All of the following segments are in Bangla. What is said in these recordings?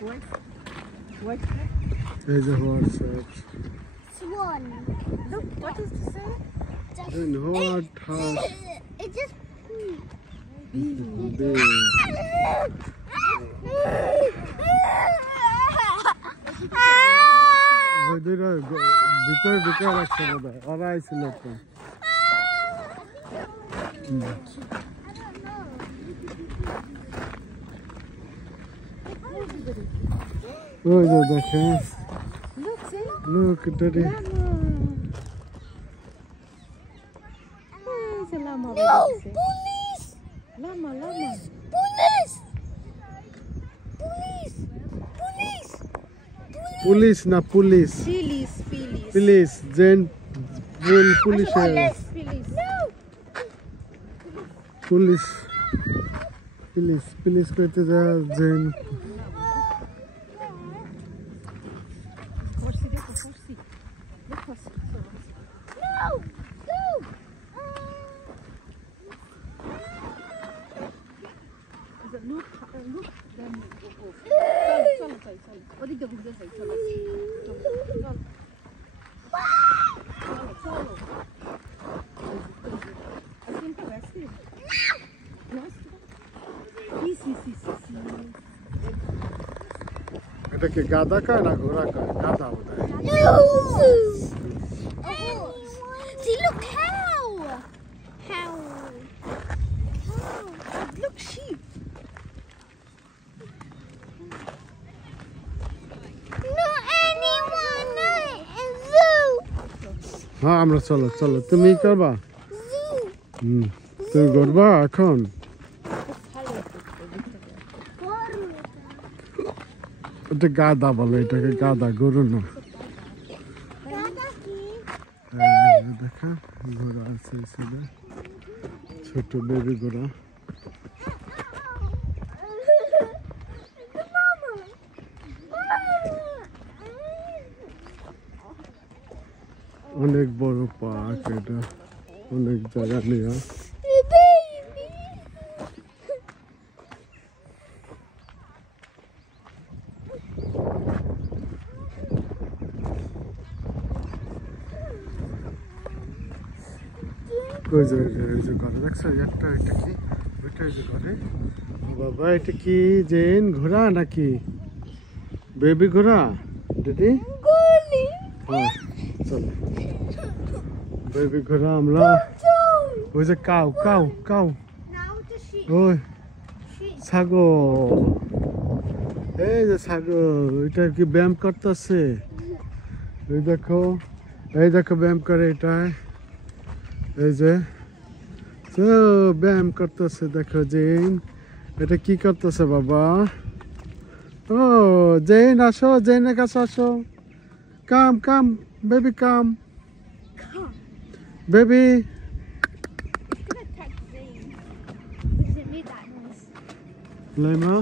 What? There's a horse. Swan. Look, what does it say? Then what horse? It just. ভিতরে ঢুকে রাখছে বোধ হয় ওরা আইছিল তো ওই যে দেখেন look daddy No, police! Llama. Police! Police না পুলিশ পুলিশ জেন পুলিশ পুলিশ পুলিশ করতে যা জেন এটা কি গাধা কয় না ঘোড়া কয় গাধা বোধহয় See, look, cow! Look, sheep. No, anyone in zoo. হ্যাঁ আমরা চলো চলো তুমি করবা তুমি করবা এখন এটা গাধা বলে এটাকে গাধা গরু না দেখা ঘোড়া আছে ছোট বেবি ঘোড়া অনেক বড় পার্ক এটা অনেক জায়গা নিয়ে ওই যে ঘরে দেখছো একটা এটা কি ওইটা ওই যে ঘরে বাবা এটা কি জেন ঘোড়া নাকি বেবি ঘোড়া দিদি হ্যাঁ চলো বেবি ঘোড়া আমরা ওই যে কাউ ওই ছাগল এই যে ছাগল এটা কি ব্যায়াম করতেছে এই দেখো ব্যায়াম করে এটা এই যে ব্যায়াম করতেছে দেখো জেন এটা কি করতেছে বাবা ও জেন আসো জেনের কাছে আসো কাম বেবি কাম বেবি লাইমা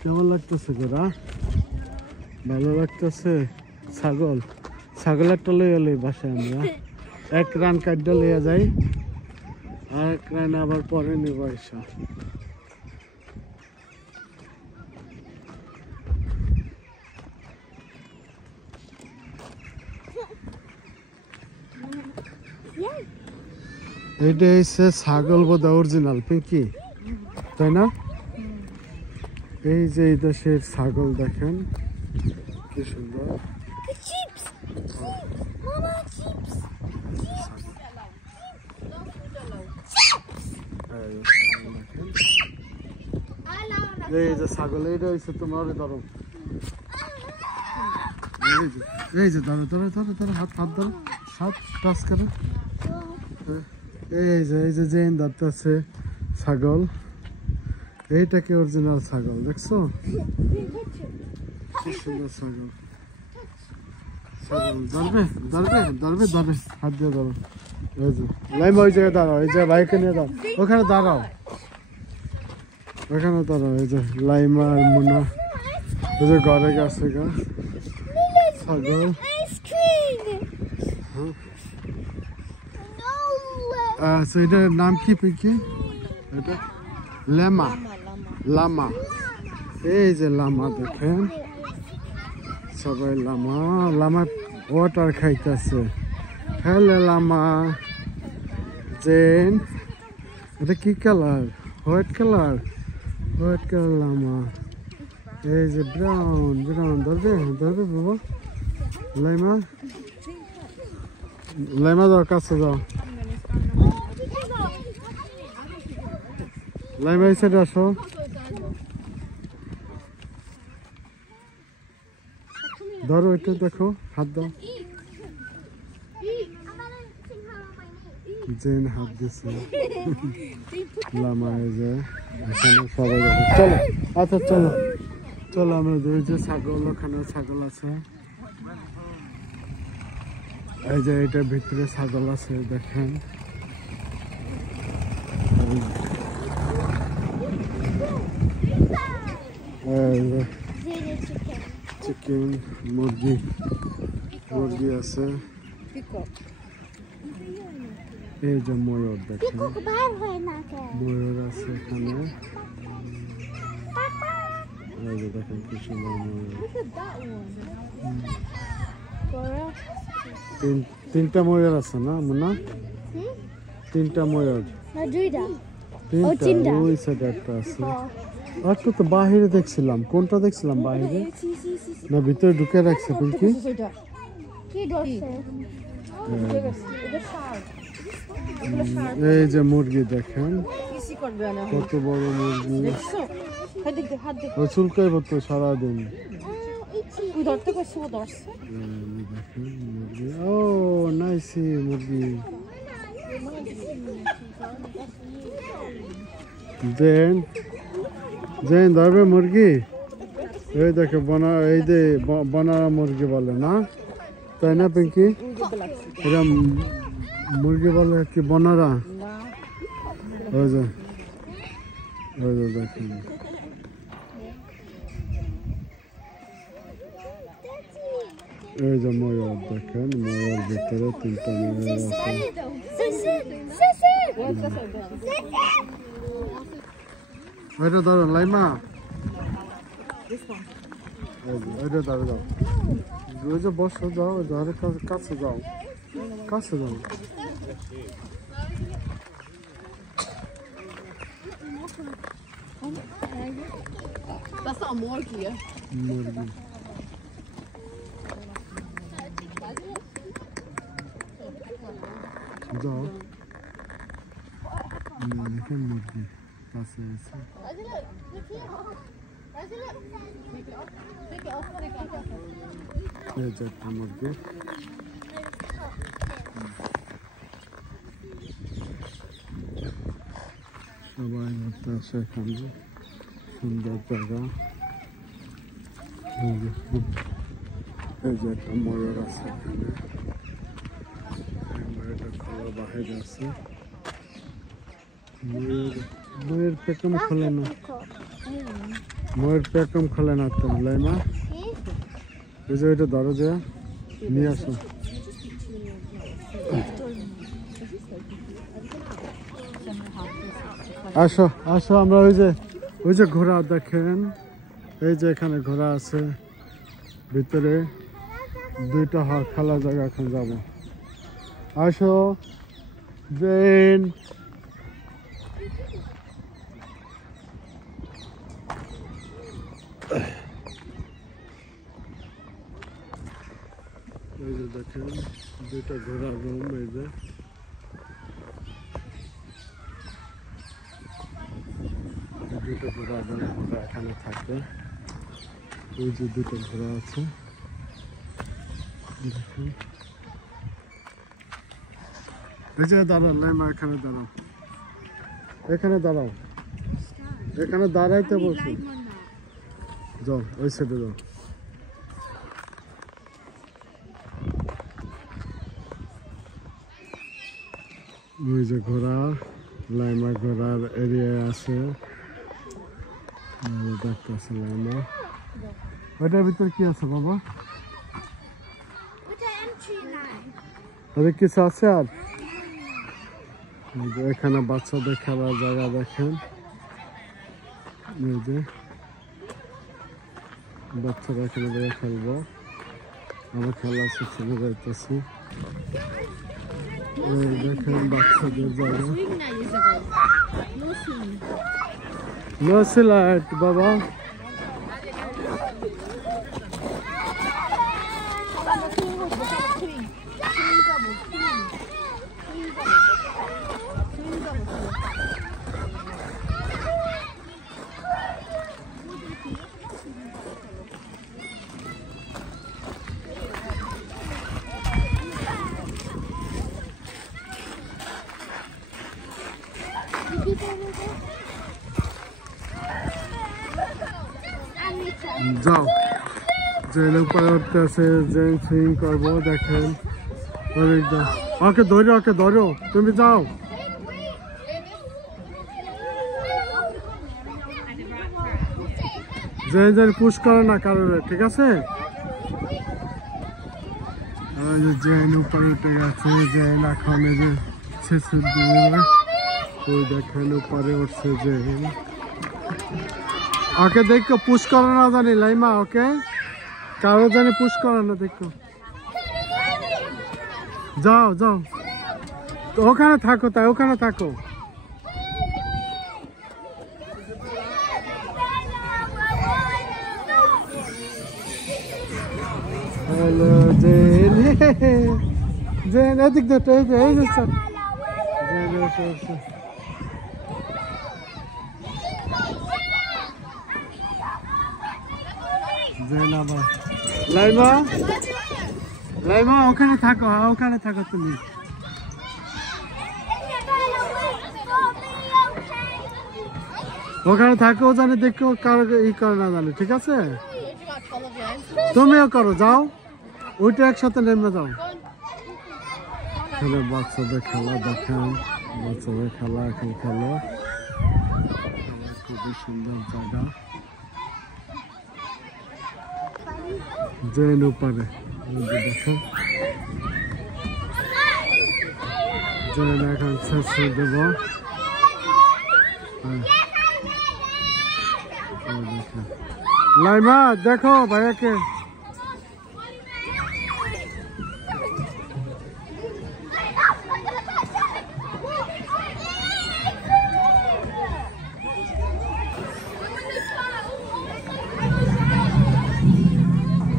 কেমন লাগতেছে গোরা ভালো লাগতেছে ছাগলেরটা লইয়া লই বাসায় আমরা এক রান কাটটা লইয়া যাই আর এক রান আবার পরে নিব এসা এটা হচ্ছে ছাগল বোধ অরিজিনাল পিঙ্কি তাই না এই যে এই দেশের ছাগল দেখেন কি সুন্দর এই যে ছাগল এইটা হচ্ছে তোমার ধরো এই যে ধরো হাত ধরো হাত টাচ করো এই যে জেন ধরতেছে ছাগল এইটাকে অরিজিনাল ছাগল দেখছো কি সুন্দর ছাগল ধরবে হাত দিয়ে ধরো এই যে লাইমা ওই জায়গায় দাঁড়াও এই যে বাইকে নিয়ে দাও ওখানে দাঁড়াও এই যে লাইমা আর মুনা ওই যে ঘরে গেছে গা ছাগল আচ্ছা এটার নাম কি পিঙ্কি এটা লামা এই যে লামা দেখেন, সবাই লামা লামা ওয়াটার খাইতেছে। হ্যালো লামা। জেন, এটা কি colour? White colour, white colour Lama. এই যে ব্রাউন ব্রাউন, ধরবে ধরবে বাবা। লাইমা, লাইমা যাও, কাছে যাও। লাইমা এই সাইডে আসো। ধরো একটু, দেখো, হাত দাও। জেন হাত দিছে। লামা এই যে এখানে সবাই যাবে। চলো, আচ্ছা চলো চলো, আমরা ওই যে ছাগল, ওখানে ছাগল আছে। এই যে এটার ভিতরে ছাগল আছে দেখেন। চিকেন, মুরগি, মুরগি আছে। এই যে ময়ূর দেখেন, ময়ূর আছে এখানে। এই যে দেখেন কি সুন্দর ময়ূর। তিনটা ময়ূর আছে না মুন্না? তিনটা ময়ূর, তিনটা। ওই সাইডে একটা আছে। একটা তো বাহিরে দেখছিলাম। কোনটা দেখছিলাম? বাহিরে না ভিতরে ঢুকে রাখছে? পিঙ্কি, এই যে মুরগি দেখেন, কত বড় মুরগি। ও চুলকাইব তো সারাদিন। ও নাইসি মুরগি। জেন, জেন ধরবে মুরগি? এই দেখো বনা, এই যে বনারা মুরগি বলে না, তাই না পিঙ্কি? এটা মুরগি বলে কি বনারা? ওই যে, ওই যে দেখেন। এই যে ময়ূর দেখেন, ময়ূর ভিতরে তিনটা ময়ূর আছে। ওইটা ধরো লাইমা, ওইটা ধরো, যাও ওই যে বসো, যাও ধরে কাছে যাও, কাছে যাও। Das ist ein Morgie. মুরগি যাও। দেখেন মুরগি কাছে আছে। এই যে একটা মুরগি। সবাই ঘুরতে আসে এখানে, সুন্দর জায়গা। এই যে একটা ময়ূর আছে এখানে, ময়ূরটা খোলা বাহিরে আছে। ময়ূর পেকম খোলে না, ময়ূর পেকম খোলে না তো লাইমা। এই যে ওইটা ধরো, যে নিয়ে আসো। আসো আসো, আমরা ওই যে ঘোড়া দেখেন, এই যে এখানে ঘোড়া আছে ভিতরে, দুইটা খেলার জায়গা। এখন যাব, আসো জেন। এই যে দেখেন দুইটা ঘোড়ার রুম। এই যে দুটো ঘোড়া রুম, ঘোড়া এখানে থাকে। ওই যে দুটো ঘোড়া আছে দেখুন। এই যে দাঁড়াও লাইমা, এখানে দাঁড়াও, এখানে দাঁড়াও, এখানে দাঁড়াইতে বলছি। যাও ওই সাইডে যাও। ওই যে ঘোড়া, লাইমা ঘোড়ার এরিয়ায় আছে, দেখতেছে লাইমা। ওইটার ভিতরে কি আছে বাবা? আরে কিছু আছে আর? এখানে বাচ্চাদের খেলার জায়গা দেখেন। এই যে বাচ্চারা এখানে বসে খেলবো আমরা খেলা সেকশনে যাইতেছি এই দেখেন বাচ্চাদের জায়গা Swing na Isabel. No swing. No slide বাবা Swing. Swing kabo. Swing. Swing kabo. Swing kabo. যাও জেল উপরে উঠতে আছে জেল সুইং করবো দেখেন ওকে ধরো তুমি যাও জেন পুশ করো না কারোর ঠিক আছে জেন উপরে উঠে গেছে জেন এখন শেষের দিকে ওই দেখেন উপরে উঠছে জেন ওকে দেখো পুশ করো না জানি লাইমা ওকে কারো জানি পুশ করো না দেখো যাও যাও ওখানে থাকো তাই ওখানে থাকো হ্যালো জেন জেন এদিক দেখো এই যে স্যার জেন লাইমা ওখানে থাকো তুমি ওখানে থাকো জানি দেখো কারো ই করে না জানি ঠিক আছে তুমিও করো যাও ওইটা একসাথে নেমে যাও খেলে বাচ্চাদের খেলা দেখেন বাচ্চাদের খেলা এখন খেলো খুবই সুন্দর জায়গা জেন উপরে দেখেন জেন এখন শেষ দেব লাইমা দেখো ভাইয়াকে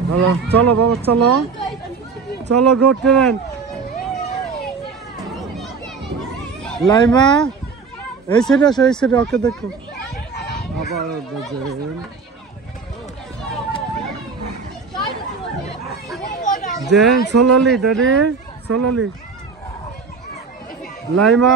হ্যালো চলো বাবা চলো চলো গো ট্রেন লাইমা এই সাইডে আসো এই সাইডে ওকে দেখো আবার জেন slowly daddy slowly লাইমা